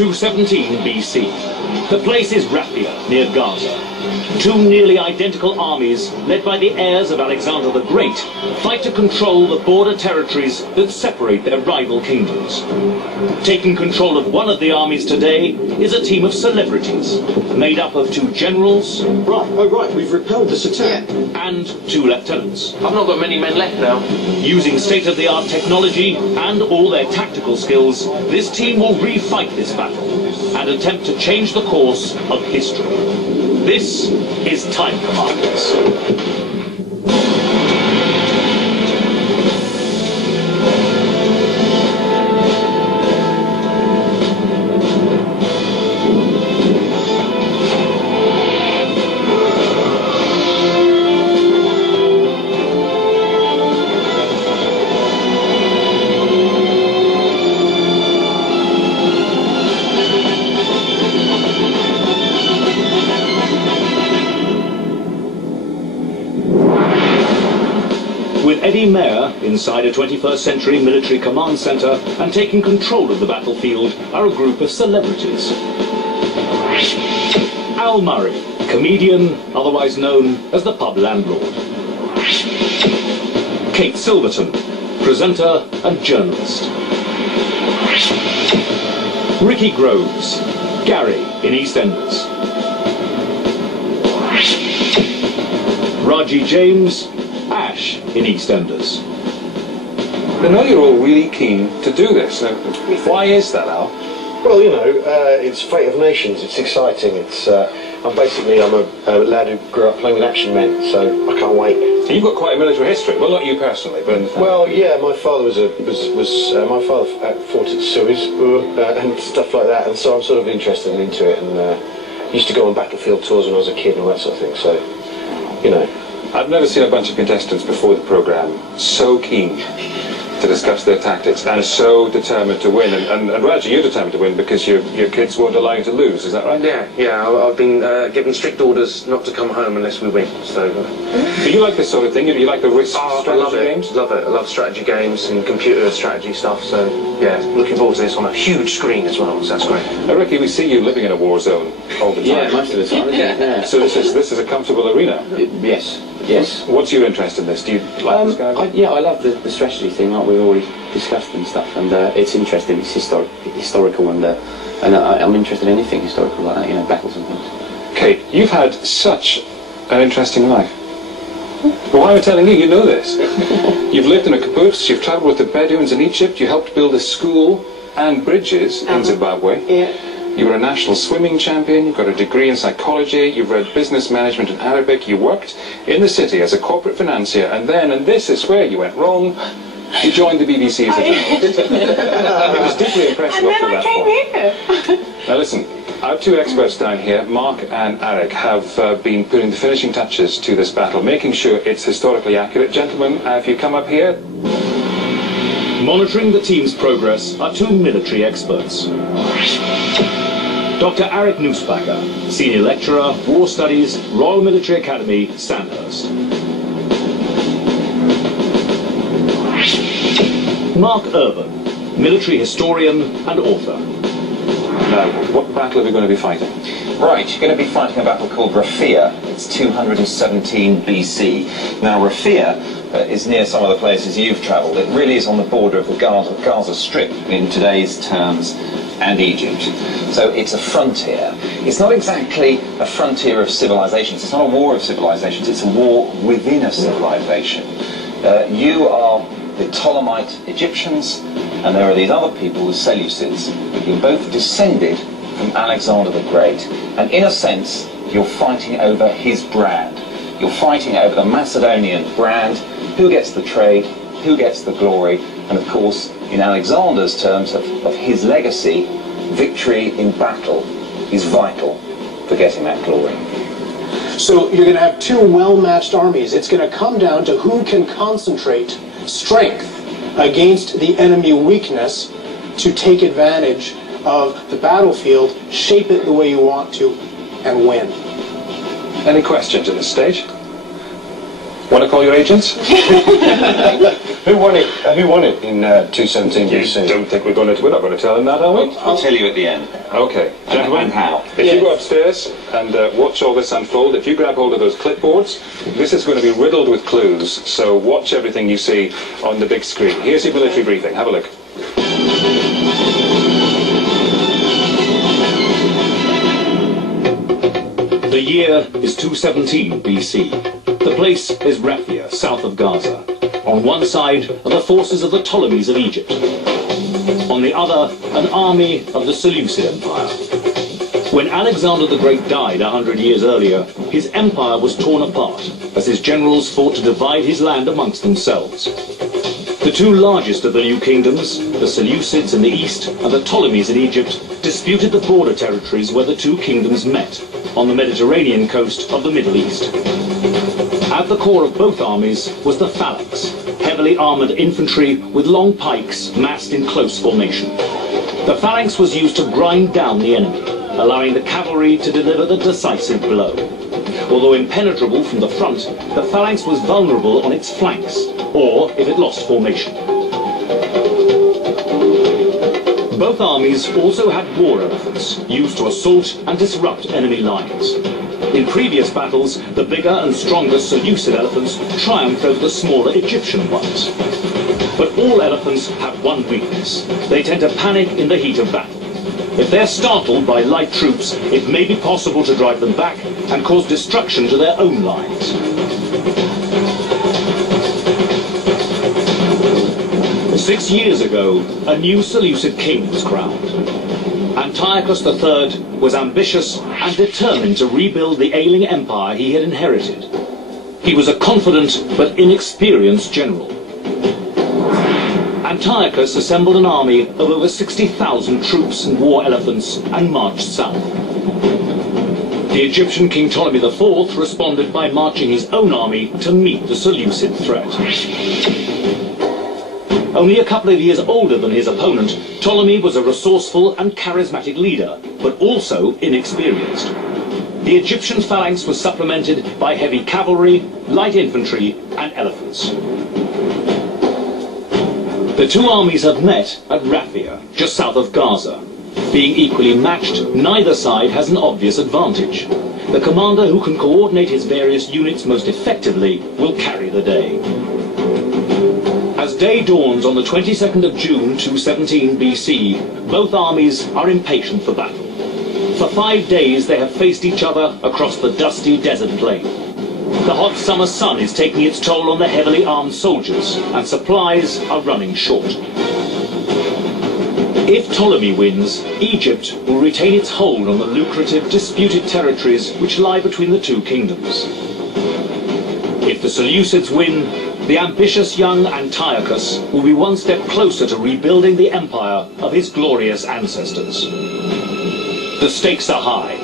217 BC. The place is Raphia, near Gaza. Two nearly identical armies, led by the heirs of Alexander the Great, fight to control the border territories that separate their rival kingdoms. Taking control of one of the armies today is a team of celebrities, made up of two generals... Right, we've repelled this attack. ...and two lieutenants. I've not got many men left now. Using state-of-the-art technology and all their tactical skills, this team will refight this battle and attempt to change the course of history. This is Time Commanders. Inside a 21st century military command center and taking control of the battlefield are a group of celebrities. Al Murray, comedian, otherwise known as the pub landlord. Kate Silverton, presenter and journalist. Ricky Groves, Gary in EastEnders. Raji James, Ash in EastEnders. I know you're all really keen to do this. Why is that, Al? Well, you know, it's Fate of Nations. It's exciting. It's I'm a lad who grew up playing with action men, so I can't wait. You've got quite a military history. Well, not you personally, but in the family. Well, yeah, my father my father fought at Suez and stuff like that, and so I'm sort of interested and into it. And used to go on battlefield tours when I was a kid and all that sort of thing. So, you know. I've never seen a bunch of contestants before the programme so keen to discuss their tactics and so determined to win. And Raji, you're determined to win because your kids won't allow you to lose, is that right? Yeah, I've been given strict orders not to come home unless we win. So. Do you like this sort of thing? You like the risk strategy games? Love it. I love strategy games and computer strategy stuff. So yeah, looking forward to this on a huge screen as well. So that's great. Now, Ricky, we see you living in a war zone all the time. Yeah, most of the time. Yeah. So this is a comfortable arena. Yes. Yes. What's your interest in this? Do you like this kind of thing? I love the strategy thing, like we already discussed and stuff, and it's interesting. It's historical, and I'm interested in anything historical like that, you know, battles and things. Kate, you've had such an interesting life. Well, why am I telling you? You know this. You've lived in a kibbutz. You've travelled with the Bedouins in Egypt. You helped build a school and bridges in Zimbabwe. Yeah. You were a national swimming champion, you've got a degree in psychology, you've read business management in Arabic, you worked in the city as a corporate financier, and then, and this is where you went wrong, you joined the BBC as a journalist. It was deeply impressive up to that point. Now listen, our two experts down here, Mark and Eric, have been putting the finishing touches to this battle, making sure it's historically accurate. Gentlemen, if you come up here. Monitoring the team's progress are two military experts. Dr. Eric Nussbacher, Senior Lecturer, War Studies, Royal Military Academy, Sandhurst. Mark Urban, Military Historian and Author. Now, what battle are we going to be fighting? Right, you're going to be fighting a battle called Raphia. It's 217 BC. Now, Raphia is near some of the places you've travelled. It really is on the border of the Gaza Strip in today's terms and Egypt. So it's a frontier. It's not exactly a frontier of civilizations. It's not a war of civilizations. It's a war within a civilization. You are the Ptolemite Egyptians, and there are these other people, the Seleucids, who are both descended from Alexander the Great. And in a sense, you're fighting over his brand. You're fighting over the Macedonian brand. Who gets the trade? Who gets the glory? And of course, in Alexander's terms of his legacy, victory in battle is vital for getting that glory. So you're going to have two well-matched armies. It's going to come down to who can concentrate strength against the enemy weakness to take advantage of the battlefield, shape it the way you want to, and win. Any questions at this stage? Want to call your agents? Who won it? Who won it in 217 BC? Don't think we're not going to tell them that, are we? I'll tell you at the end. Okay, gentlemen. And how. If you go upstairs and watch all this unfold, if you grab hold of those clipboards, this is going to be riddled with clues, so watch everything you see on the big screen. Here's your military briefing. Have a look. The year is 217 BC. The place is Raphia, south of Gaza. On one side are the forces of the Ptolemies of Egypt. On the other, an army of the Seleucid Empire. When Alexander the Great died 100 years earlier, his empire was torn apart as his generals fought to divide his land amongst themselves. The two largest of the new kingdoms, the Seleucids in the east and the Ptolemies in Egypt, disputed the border territories where the two kingdoms met, on the Mediterranean coast of the Middle East. At the core of both armies was the phalanx, heavily armoured infantry with long pikes massed in close formation. The phalanx was used to grind down the enemy, allowing the cavalry to deliver the decisive blow. Although impenetrable from the front, the phalanx was vulnerable on its flanks, or if it lost formation. Both armies also had war elephants, used to assault and disrupt enemy lines. In previous battles, the bigger and stronger Seleucid elephants triumphed over the smaller Egyptian ones. But all elephants have one weakness. They tend to panic in the heat of battle. If they're startled by light troops, it may be possible to drive them back and cause destruction to their own lines. Six years ago, a new Seleucid king was crowned. Antiochus III was ambitious and determined to rebuild the ailing empire he had inherited. He was a confident but inexperienced general. Antiochus assembled an army of over 60,000 troops and war elephants and marched south. The Egyptian King Ptolemy IV responded by marching his own army to meet the Seleucid threat. Only a couple of years older than his opponent, Ptolemy was a resourceful and charismatic leader, but also inexperienced. The Egyptian phalanx was supplemented by heavy cavalry, light infantry, and elephants. The two armies have met at Raphia, just south of Gaza. Being equally matched, neither side has an obvious advantage. The commander who can coordinate his various units most effectively will carry the day. As day dawns on the 22nd of June 217 BC, both armies are impatient for battle. For 5 days they have faced each other across the dusty desert plain. The hot summer sun is taking its toll on the heavily armed soldiers, and supplies are running short. If Ptolemy wins, Egypt will retain its hold on the lucrative, disputed territories which lie between the two kingdoms. If the Seleucids win, the ambitious young Antiochus will be one step closer to rebuilding the empire of his glorious ancestors. The stakes are high.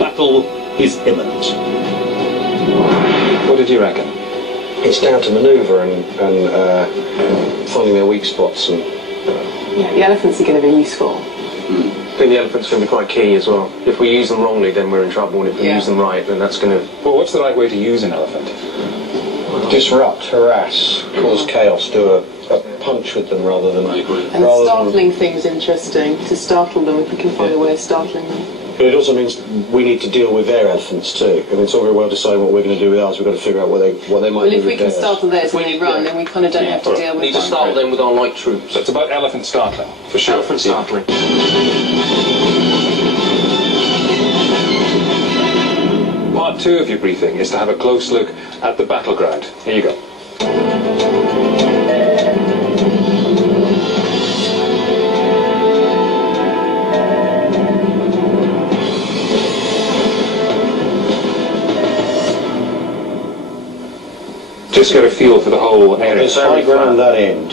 Battle is imminent. What did you reckon? It's down to manoeuvre and finding their weak spots. And yeah, the elephants are going to be useful. I think the elephants are going to be quite key as well. If we use them wrongly, then we're in trouble, and if we use them right, then that's going to... Well, what's the right way to use an elephant? disrupt, harass, cause chaos, do a punch with them rather than... And the startling thing's interesting, to startle them if we can find a way of startling them. But it also means we need to deal with their elephants too. I mean, it's all very well deciding what we're going to do with ours. We've got to figure out what they might do with theirs. Well, if we can startle theirs when they run, then we kind of don't have to deal with that. We need to startle them with our light troops. So it's about elephant startling, for sure. Elephant startling. Part 2 of your briefing is to have a close look at the battleground. Here you go. Just get a feel for the whole area. There's high ground that end.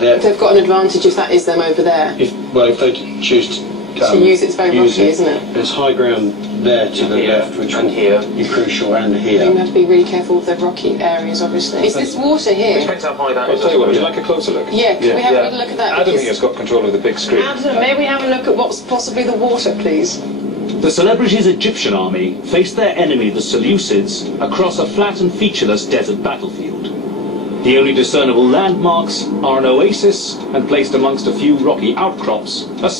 They've got an advantage if that is them over there. If they choose to use it, it's very rocky, isn't it? There's high ground there to the left, which will be crucial, and here. We have to be really careful with the rocky areas, obviously. Is this water here? Depends how high that I'll is. tell you what, would you like a closer look? Yeah, can we have a little look at that? Adam here has got control of the big screen. Adam, may we have a look at what's possibly the water, please? The celebrity's Egyptian army faced their enemy, the Seleucids, across a flat and featureless desert battlefield. The only discernible landmarks are an oasis and, placed amongst a few rocky outcrops, a